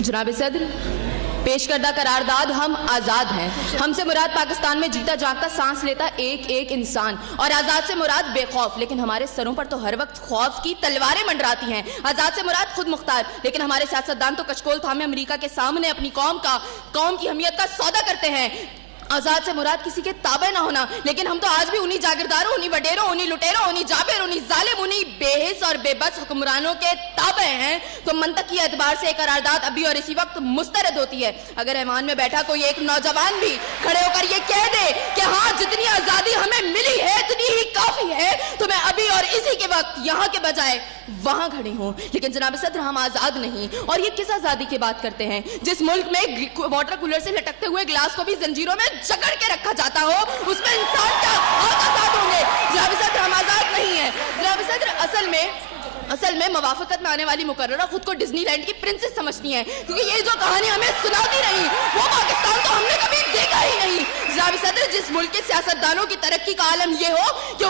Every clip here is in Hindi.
जनाब सदर, पेश करदा करारदाद हम आज़ाद हैं। हमसे मुराद पाकिस्तान में जीता जागता सांस लेता एक एक इंसान, और आज़ाद से मुराद बेखौफ, लेकिन हमारे सरों पर तो हर वक्त खौफ की तलवारें मंडराती हैं। आज़ाद से मुराद खुद मुख्तार, लेकिन हमारे सियासतदान तो कचकोल थामे अमेरिका के सामने अपनी कौम की हमियत का सौदा करते हैं। आज़ाद से मुराद किसी के ताबे ना होना, लेकिन हम तो आज भी उन्हीं जागीरदारों, उन्हीं वडेरों, उन्हीं लुटेरों, उन्हीं जाबिर, उन्हीं जालिम, उन्हीं बेहिस और बेबस हुक्मरानों के ताबे हैं। तो मंतकी एतबार से करारदाद अभी और इसी वक्त मुस्तरद होती है। अगर ऐवान में बैठा कोई एक नौजवान भी खड़े होकर ये कह दे कि हाँ, जितनी आज़ादी हमें मिली है इतनी ही काफ़ी है, तो मैं अभी और इसी के वक्त यहाँ के बजाय वहां खड़ी हूँ। लेकिन जनाब सदर, हम आज़ाद नहीं। और ये किस आज़ादी की बात करते हैं जिस मुल्क में वाटर कूलर से लटकते हुए गिलास को भी जंजीरों में जकड़ के रखा जाता हो, उसमें इंसान क्या आज़ाद होंगे? जनाब सदर, हम आज़ाद नहीं है। जनाब सदर, असल में मवाफकत में आने वाली मुकर्ररा खुद को डिज्नीलैंड की प्रिंसेस समझती हैं, क्योंकि ये जो कहानी हमें सुनाती रही वो पाकिस्तान तो हमने कभी देखा ही नहीं। जनाब सदर, जिस मुल्क के सियासतदानों की तरक्की का आलम ये हो कि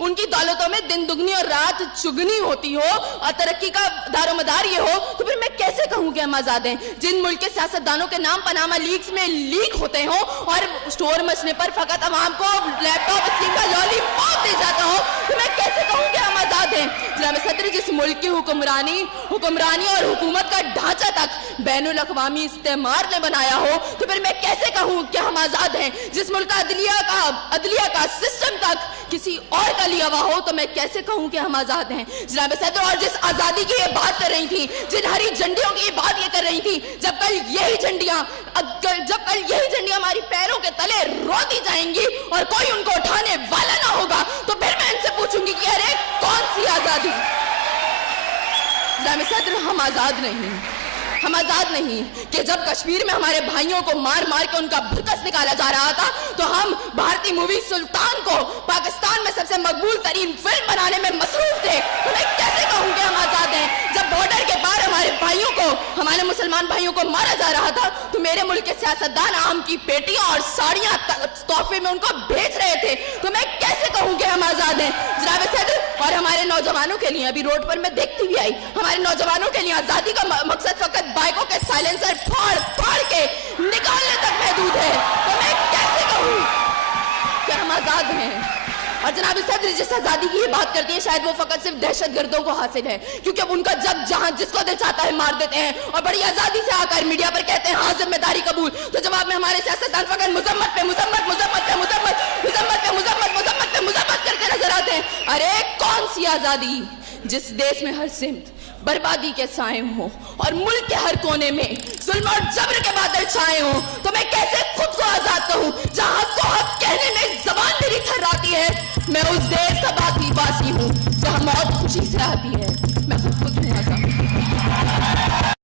उनकी दौलतों में दिन दुगनी और रात चुगनी होती हो, और तरक्की का दारोमदार ये हो, तो फिर मैं कैसे कहूँ कि हम आज़ाद हैं? जिन मुल्क के सियासतदानों के नाम पनामा लीक्स में लीक होते हो और स्टोर मचने पर फकत अवाम को लैपटॉप स्कीम का लॉलीपॉप दे जाता हो, तो मैं कैसे कहूँ कि हम आज़ाद हैं? जनाब सदर, जिस मुल्क की हुक्मरानी और हुकूमत का ढांचा तक बैनुल अक़वामी इस्तेमार ने बनाया हो, तो फिर मैं कैसे कहूँ कि हम आज़ाद हैं? जिस मुल्क का अदलिया का सिस्टम तक किसी और का लिया हुआ हो, तो मैं कैसे कहूँ कि हम आज़ाद हैं? जनाब सदर, और जिस आज़ादी की ये बात कर रही थी, जिन हरी झंडियों की ये बात ये कर रही थी, जब कल यही झंडियाँ हमारी पैरों के तले रोती जाएंगी और कोई उनको उठाने वाला ना होगा, तो फिर मैं इनसे पूछूंगी कि अरे कौन सी आज़ादी? जनाब सदर, हम आज़ाद नहीं कि जब कश्मीर में हमारे भाइयों को मार मार के उनका भुर्कस निकाला जा रहा था, तो हम भारतीय मूवी सुल्तान को पाकिस्तान में सबसे मकबूल तरीन फिल्म बनाने में मसरूफ थे। तो मैं कैसे कहूँ कि हम आज़ाद हैं? जब बॉर्डर के पार हमारे मुसलमान भाइयों को मारा जा रहा था, तो मेरे मुल्क के सियासतदान आम की पेटियां और साड़ियां तोहफे में उनको भेज रहे थे। तो मैं कैसे कहूँ कि हम आज़ाद हैं? जनाब सदर, और हमारे नौजवानों के लिए, अभी रोड पर मैं देखती भी आई, हमारे नौजवानों के लिए आज़ादी का मकसद फकत बाइकों के साइलेंसर फाड़ के निकालने तक महदूद है। तो मैं कैसे कहूँ कि हम आज़ाद हैं? और जनाब सदर, जिस आज़ादी की ये बात करती है, शायद वो फकत सिर्फ दहशतगर्दों को हासिल है, क्योंकि अब उनका जहाँ जिसको दिल चाहता है मार देते हैं और बड़ी आज़ादी से आकर मीडिया पर कहते हैं हाँ, जिम्मेदारी कबूल। तो जवाब में हमारे सियासतदान फकत मुजम्मत करके नजर आते हैं। अरे कौन सी आज़ादी जिस देश में हर सिमत बर्बादी के साए हों और मुल्क के हर कोने में जुल्म और जबर के बादल छाए हों? तो मैं कैसे खुद को आज़ाद कहूँ जहाँ हक को हक कहने में ज़बान मेरी थर्राती है? मैं उस देश का बाकी वासी हूँ जहाँ मौत खुशी से आती है।